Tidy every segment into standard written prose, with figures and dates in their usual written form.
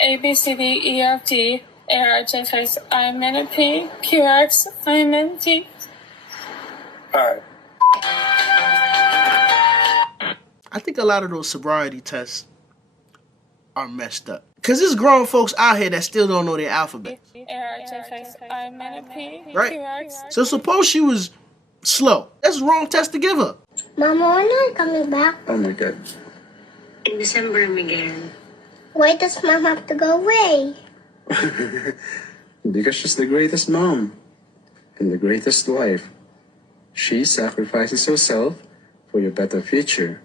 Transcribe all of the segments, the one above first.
A, B, C, D, E, F, G, A, R, J, X, I, M, N, P, Q, R, X, I, M, N, T. Alright. I think a lot of those sobriety tests are messed up. Because there's grown folks out here that still don't know their alphabet. Right? So suppose she was slow. That's the wrong test to give her. Mama, when are you coming back? Oh my God. In December, Miguel. Why does Mom have to go away? Because she's the greatest mom and the greatest wife. She sacrifices herself for your better future.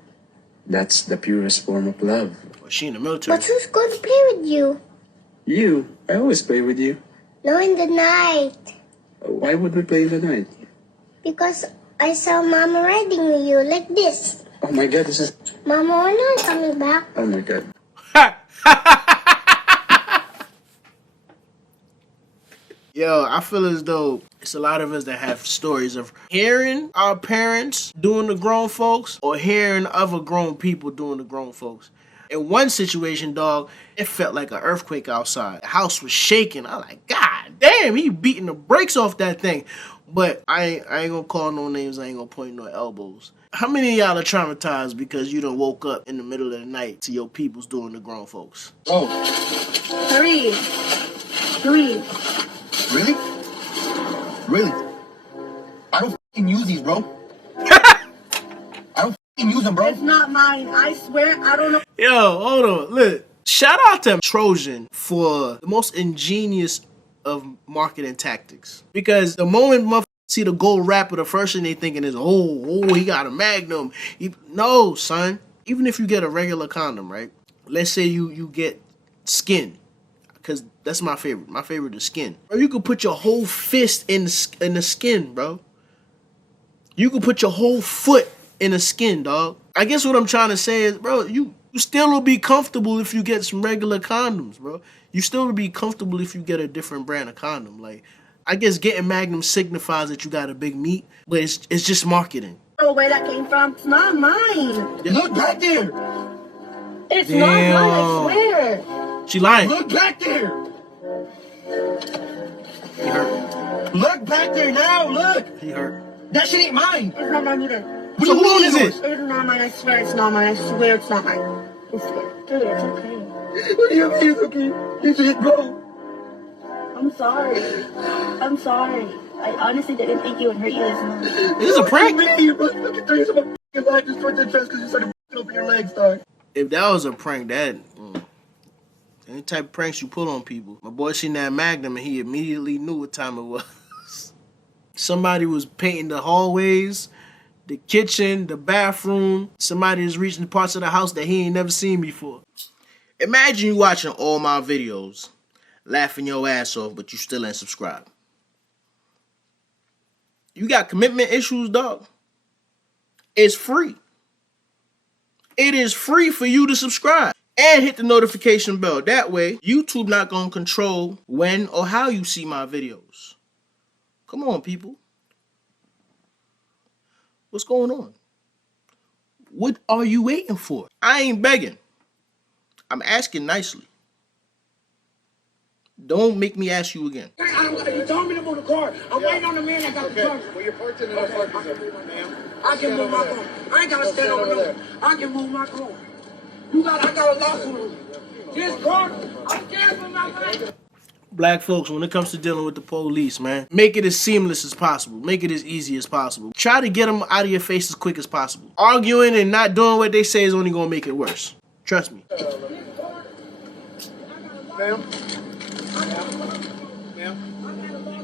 That's the purest form of love. Well, she in the military. But who's going to play with you? You. I always play with you. No, in the night. Why would we play in the night? Because I saw Mama riding with you like this. Oh my God, this is... Mama, when are you coming back? Oh my God. Yo, I feel as though it's a lot of us that have stories of hearing our parents doing the grown folks or hearing other grown people doing the grown folks. In one situation, dog, it felt like an earthquake outside. The house was shaking. I was like, God damn, he beating the brakes off that thing. But I ain't gonna call no names. I ain't gonna point no elbows. How many of y'all are traumatized because you done woke up in the middle of the night to your peoples doing the grown folks? Oh. 3. Really? Really? I don't f***ing use these, bro. I don't f***ing use them, bro. It's not mine. I swear, I don't know. Yo, hold on. Look. Shout out to Trojan for the most ingenious of marketing tactics. Because the moment motherfuckers see the gold wrapper, the first thing they thinking is, oh, he got a Magnum. No, son. Even if you get a regular condom, right? Let's say you get skin. Because that's my favorite. My favorite is skin. Or you could put your whole fist in the skin, bro. You could put your whole foot in the skin, dog. I guess what I'm trying to say is, bro, you still will be comfortable if you get some regular condoms, bro. You still will be comfortable if you get a different brand of condom. Like, I guess getting Magnum signifies that you got a big meat, but it's just marketing. I don't know where that came from. It's not mine. Look back there. It's not mine, I swear. She lying. Look back there. He hurt. Look back there now. Look. He hurt. That shit ain't mine. It's not mine either. What So do you who mean is yours? it? It's not mine. I swear it's not mine. I swear it's not mine. I swear. Dude, it's okay. What do you mean it's okay? This shit, bro. I'm sorry. I'm sorry. I honestly didn't think it would hurt you as much. Is this a prank? What do you mean, bro? Look at this. I'm f***ing life just towards the chest because you started f***ing open your legs, dog. If that was a prank, any type of pranks you put on people. My boy seen that Magnum and he immediately knew what time it was. Somebody was painting the hallways, the kitchen, the bathroom. Somebody is reaching parts of the house that he ain't never seen before. Imagine you watching all my videos, laughing your ass off, but you still ain't subscribed. You got commitment issues, dog. It's free. It is free for you to subscribe. And hit the notification bell. That way, YouTube not going to control when or how you see my videos. Come on, people. What's going on? What are you waiting for? I ain't begging. I'm asking nicely. Don't make me ask you again. You told me to move the car. I'm waiting on the man that got the car. Well, you're parked in the parking zone, ma'am. I can move my car. I ain't got to stand over there. I can move my car. I got a lawsuit. This car, I'm scared for my life. Black folks, when it comes to dealing with the police, man, make it as seamless as possible. Make it as easy as possible. Try to get them out of your face as quick as possible. Arguing and not doing what they say is only going to make it worse. Trust me. Ma'am?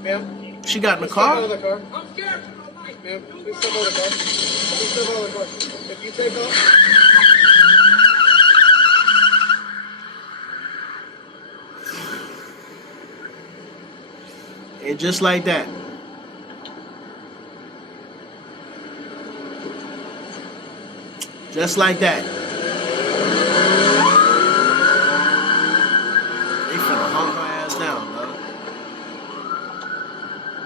Ma'am? She got in the car? I'm scared for my life. Ma'am, please step out of the car. Please step out of the car. If you take off... And just like that. Just like that. They finna hunt her ass down, bro.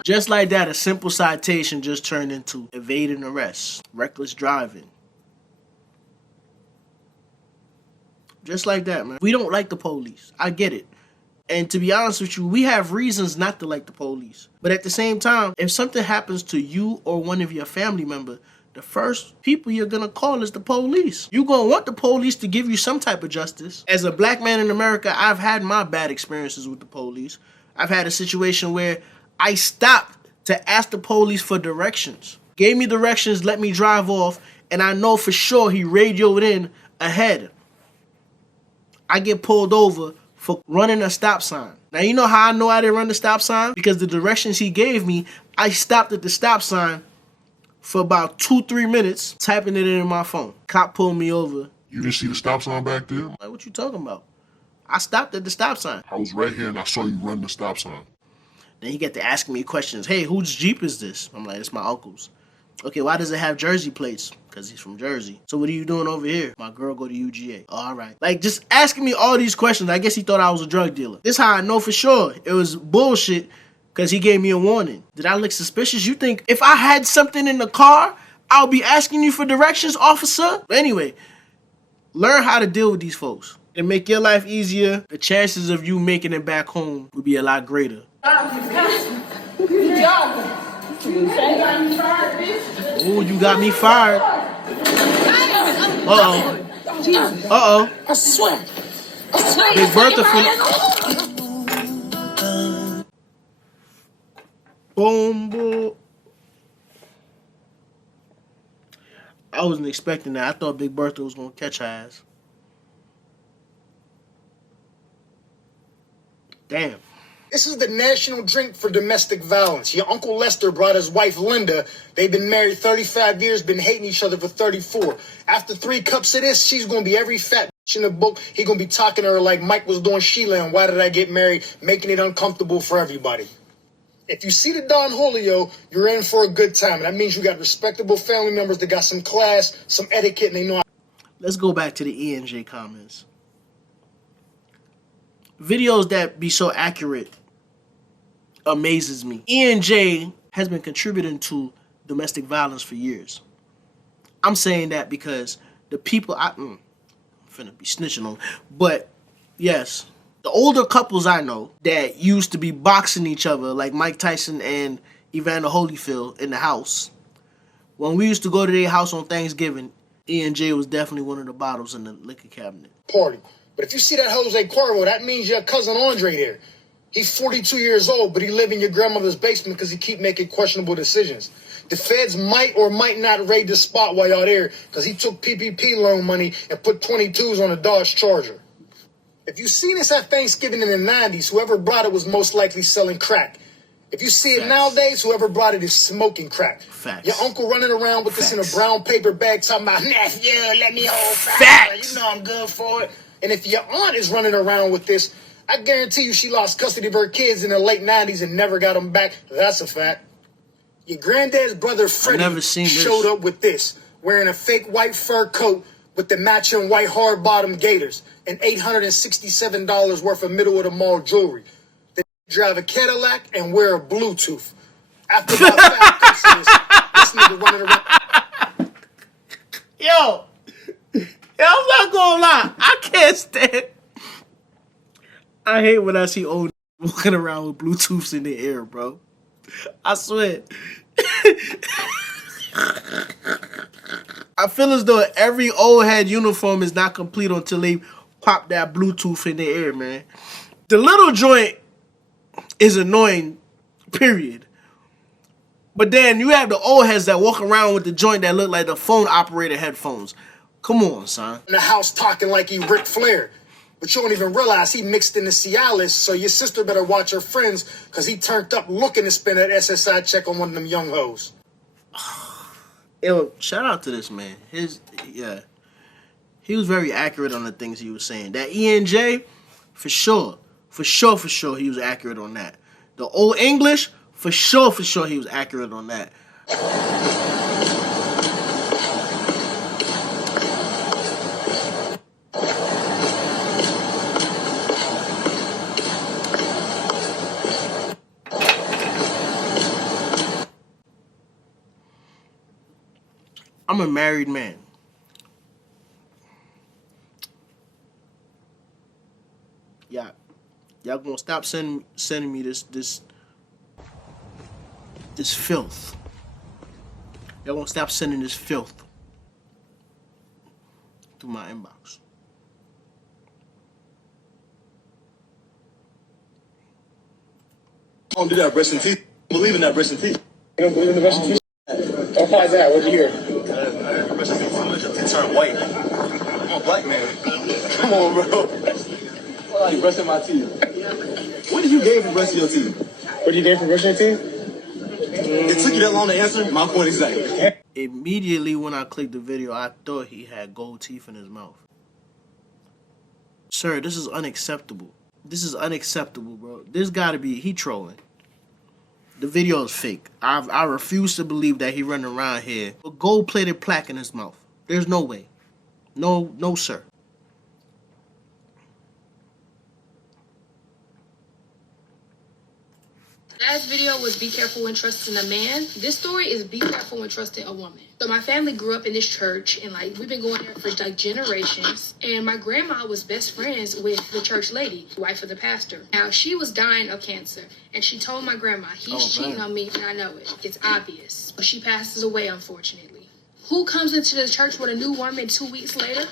Just like that, a simple citation just turned into evading arrest, reckless driving. Just like that, man. We don't like the police. I get it. And to be honest with you, we have reasons not to like the police. But at the same time, if something happens to you or one of your family members, the first people you're going to call is the police. You're going to want the police to give you some type of justice. As a black man in America, I've had my bad experiences with the police. I've had a situation where I stopped to ask the police for directions. Gave me directions, let me drive off, and I know for sure he radioed in ahead. I get pulled over for running a stop sign. Now, you know how I know I didn't run the stop sign? Because the directions he gave me, I stopped at the stop sign for about 2-3 minutes, typing it in my phone. Cop pulled me over. You didn't see the stop sign back there? Like, what you talking about? I stopped at the stop sign. I was right here and I saw you run the stop sign. Then he got to asking me questions. Hey, whose Jeep is this? I'm like, it's my uncle's. Okay, why does it have Jersey plates? Because he's from Jersey. So what are you doing over here? My girl go to UGA. Oh, all right. Like, just asking me all these questions. I guess he thought I was a drug dealer. This how I know for sure it was bullshit, because he gave me a warning. Did I look suspicious? You think if I had something in the car, I'll be asking you for directions, officer? But anyway, learn how to deal with these folks. It'll make your life easier. The chances of you making it back home would be a lot greater. Good job. Oh, you got me fired. Uh-oh. Uh-oh. I swear. Big Bertha boom, boom. I wasn't expecting that. I thought Big Bertha was going to catch her ass. Damn. This is the national drink for domestic violence. Your Uncle Lester brought his wife Linda. They've been married 35 years, been hating each other for 34. After 3 cups of this, she's going to be every fat bitch in the book. He going to be talking to her like Mike was doing Sheila and Why Did I Get Married, making it uncomfortable for everybody. If you see the Don Julio, you're in for a good time. And that means you got respectable family members that got some class, some etiquette, and they know how. Let's go back to the ENJ comments. Videos that be so accurate amazes me. ENJ has been contributing to domestic violence for years. I'm saying that because the people I'm finna be snitching on, but yes, the older couples I know that used to be boxing each other like Mike Tyson and Evander Holyfield in the house. When we used to go to their house on Thanksgiving, ENJ was definitely one of the bottles in the liquor cabinet. Party. But if you see that Jose Cuervo, that means your cousin Andre there. He's 42 years old, but he live in your grandmother's basement because he keep making questionable decisions. The feds might or might not raid the spot while y'all there because he took PPP loan money and put 22s on a Dodge Charger. If you seen this at Thanksgiving in the 90s, whoever brought it was most likely selling crack. If you see it nowadays, whoever brought it is smoking crack. Facts. Your uncle running around with this in a brown paper bag talking about, nephew, let me hold Facts. You know I'm good for it. And if your aunt is running around with this, I guarantee you she lost custody of her kids in the late 90s and never got them back. That's a fact. Your granddad's brother Freddie showed up with this, wearing a fake white fur coat with the matching white hard-bottom gaiters and $867 worth of middle-of-the-mall jewelry. They drive a Cadillac and wear a Bluetooth. After about 5 cups of this nigga running around. Yo, I'm not gonna lie. I can't stand. I hate when I see old walking around with Bluetooths in their ear, bro. I swear. I feel as though every old head uniform is not complete until they pop that Bluetooth in their ear, man. The little joint is annoying, period. But then you have the old heads that walk around with the joint that look like the phone operator headphones. Come on, son. In the house talking like he Ric Flair. But you don't even realize he mixed in the Cialis, so your sister better watch her friends, because he turned up looking to spend that SSI check on one of them young hoes. Yo, shout out to this man. He was very accurate on the things he was saying. That ENJ, for sure, he was accurate on that. The old English, for sure, he was accurate on that. I'm a married man. Y'all gonna stop sending me this filth. Y'all gonna stop sending this filth through my inbox. Don't do that, breast and teeth. Believe in that, breast and teeth. You don't believe in the breast and teeth? Oh, why is that? What'd you hear? Breast and teeth turn white. I'm a black man. Come on, bro. I like brushing my teeth. What did you gain from brushing your teeth? What did you gain from brushing your teeth? It took you that long to answer? My point exactly. Immediately when I clicked the video, I thought he had gold teeth in his mouth. Sir, this is unacceptable. This is unacceptable, bro. This gotta be, he trolling. The video is fake. I refuse to believe that he running around here with gold-plated plaque in his mouth. There's no way. No, sir. Last video was be careful when trusting a man. This story is be careful when trusting a woman. So my family grew up in this church and like we've been going there for like generations. And my grandma was best friends with the church lady, wife of the pastor. Now she was dying of cancer and she told my grandma, he's cheating on me and I know it. It's obvious. But she passes away, unfortunately. Who comes into the church with a new woman 2 weeks later?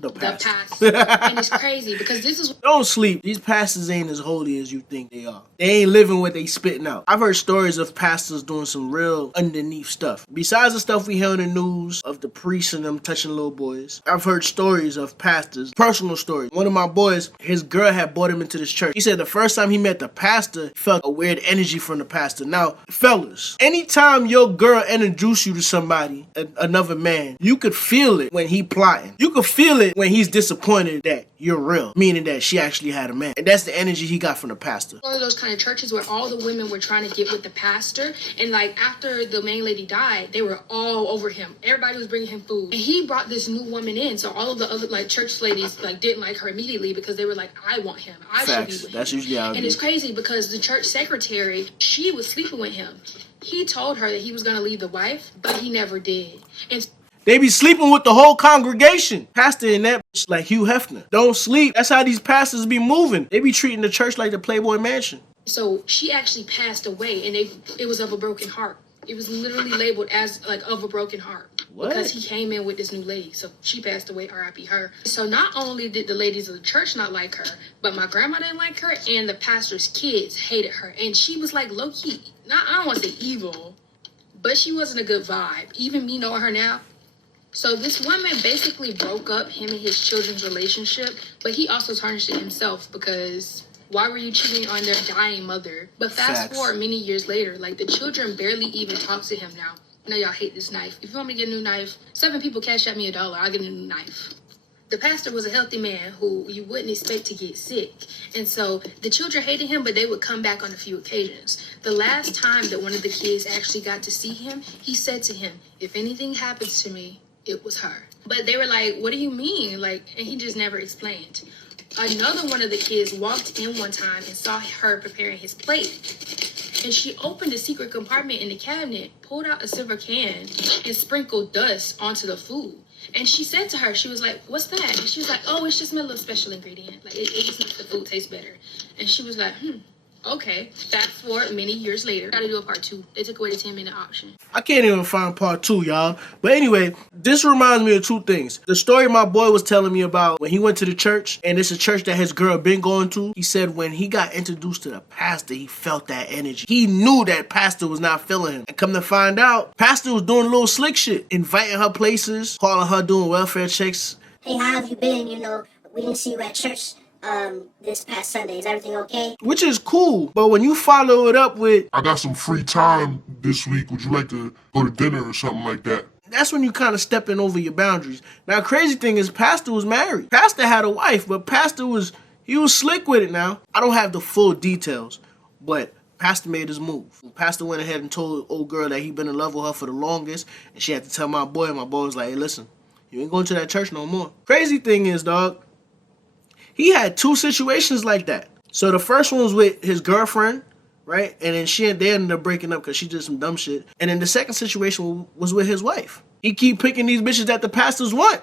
The pastor. And it's crazy because this is... Don't sleep. These pastors ain't as holy as you think they are. They ain't living what they spitting out. I've heard stories of pastors doing some real underneath stuff. Besides the stuff we hear on the news of the priests and them touching little boys, I've heard stories of pastors, personal stories. One of my boys, his girl had brought him into this church. He said the first time he met the pastor, he felt a weird energy from the pastor. Now, fellas, anytime your girl introduce you to somebody, another man, you could feel it when he plotting. You could feel it when he's disappointed that you're real, meaning that she actually had a man. And that's the energy he got from the pastor. One of those kind of churches where all the women were trying to get with the pastor, and like after the main lady died, they were all over him. Everybody was bringing him food. And he brought this new woman in, so all of the other like church ladies like didn't like her immediately because they were like, I want him. I should be with him. That's usually how it And is. it's crazy because the church secretary, she was sleeping with him. He told her that he was going to leave the wife, but he never did. And they be sleeping with the whole congregation. Pastor in that bitch like Hugh Hefner. Don't sleep. That's how these pastors be moving. They be treating the church like the Playboy Mansion. so she actually passed away, and it was of a broken heart. It was literally labeled as like of a broken heart. What? Because he came in with this new lady. So she passed away, R.I.P. her. So not only did the ladies of the church not like her, but my grandma didn't like her, and the pastor's kids hated her. And she was like low-key, I don't want to say evil, but she wasn't a good vibe. Even me knowing her now. So this woman basically broke up him and his children's relationship, but he also tarnished it himself because why were you cheating on their dying mother? But fast forward many years later, like the children barely even talk to him now. I know y'all hate this knife. If you want me to get a new knife, 7 people cash at me $1, I'll get a new knife. The pastor was a healthy man who you wouldn't expect to get sick. And so the children hated him, but they would come back on a few occasions. The last time that one of the kids actually got to see him, he said to him, if anything happens to me, it was her. But they were like, what do you mean? Like, and he just never explained. Another one of the kids walked in one time and saw her preparing his plate. And she opened a secret compartment in the cabinet, pulled out a silver can, and sprinkled dust onto the food. And she said to her, she was like, what's that? And she was like, oh, it's just my little special ingredient. Like, it just makes the food taste better. And she was like, okay. Fast forward many years later. Gotta do a part 2. They took away the 10-minute option. I can't even find part 2, y'all. But anyway, this reminds me of 2 things. The story my boy was telling me about when he went to the church, and it's a church that his girl been going to. He said when he got introduced to the pastor, he felt that energy. He knew that pastor was not feeling him. And come to find out, pastor was doing a little slick shit. Inviting her places, calling her, doing welfare checks. Hey, how have you been? You know, we didn't see you at church this past Sunday. Is everything okay? Which is cool, but when you follow it up with, I got some free time this week. Would you like to go to dinner or something like that? that's when you kind of stepping over your boundaries. Now, crazy thing is, Pastor was married. Pastor had a wife, but Pastor was slick with it now. I don't have the full details, but Pastor made his move. Pastor went ahead and told old girl that he been in love with her for the longest, and she had to tell my boy, and my boy was like, hey, listen, you ain't going to that church no more. Crazy thing is, dog, he had 2 situations like that. So the first one was with his girlfriend, right? And then they ended up breaking up because she did some dumb shit. And then the second situation was with his wife. He keep picking these bitches that the pastors want.